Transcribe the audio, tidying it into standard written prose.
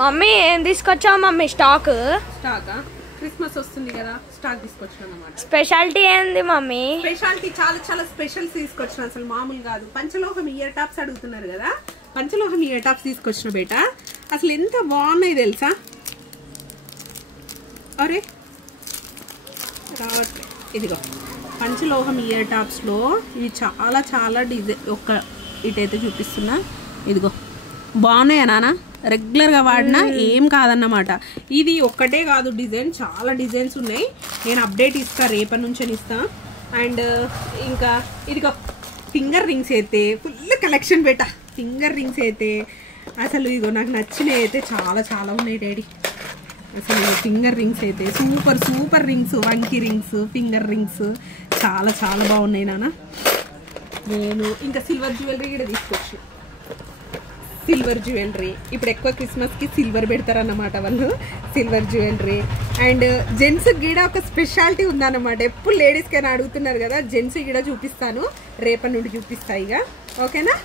Mummy ఏం తీసుకొచ్చావు mummy? స్టాకా? Christmas వస్తుంది కదా, స్టాక్ తీసుకొచ్చాను అన్నమాట. స్పెషాలిటీ ఏంది మమ్మీ? స్పెషాలిటీ చాలా చాలా స్పెషల్స్ తీసుకొచ్చిన, అసలు మామూలు కాదు. పంచలోహం ఇయర్ టాప్స్ అడుగుతున్నారు కదా, పంచలోహం ఇయర్ టాప్స్ తీసుకొచ్చిన బేట. అసలు ఎంత బాగున్నాయి తెలుసా? అరే రావట్లే, ఇదిగో పంచలోహం ఇయర్ టాప్స్లో ఇవి చాలా చాలా డిజైన్. ఇటైతే చూపిస్తున్నా, ఇదిగో బాగున్నాయా నాన్న? రెగ్యులర్గా వాడినా ఏం కాదన్నమాట. ఇది ఒక్కటే కాదు డిజైన్, చాలా డిజైన్స్ ఉన్నాయి. నేను అప్డేట్ ఇస్తా, రేపటి నుంచి ఇస్తా. అండ్ ఇంకా ఇదిగో ఫింగర్ రింగ్స్ అయితే ఫుల్ కలెక్షన్ బేట. ఫింగర్ రింగ్స్ అయితే అసలు ఇదిగో నాకు నచ్చినవి అయితే చాలా చాలా ఉన్నాయి డాడీ. అసలు ఫింగర్ రింగ్స్ అయితే సూపర్ సూపర్ రింగ్స్, వంకీ రింగ్స్, ఫింగర్ రింగ్స్ చాలా చాలా బాగున్నాయి నాన్న. నేను ఇంకా సిల్వర్ జ్యువెలరీ కూడా తీసుకొచ్చు. సిల్వర్ జ్యువెలరీ ఇప్పుడు ఎక్కువ క్రిస్మస్కి సిల్వర్ పెడతారన్నమాట వాళ్ళు, సిల్వర్ జ్యువెలరీ. అండ్ జెంట్స్కి కూడా ఒక స్పెషాలిటీ ఉందన్నమాట. ఎప్పుడు లేడీస్కైనా అడుగుతున్నారు కదా, జెంట్స్ కూడా చూపిస్తాను, రేపటి నుండి చూపిస్తా ఇక. ఓకేనా?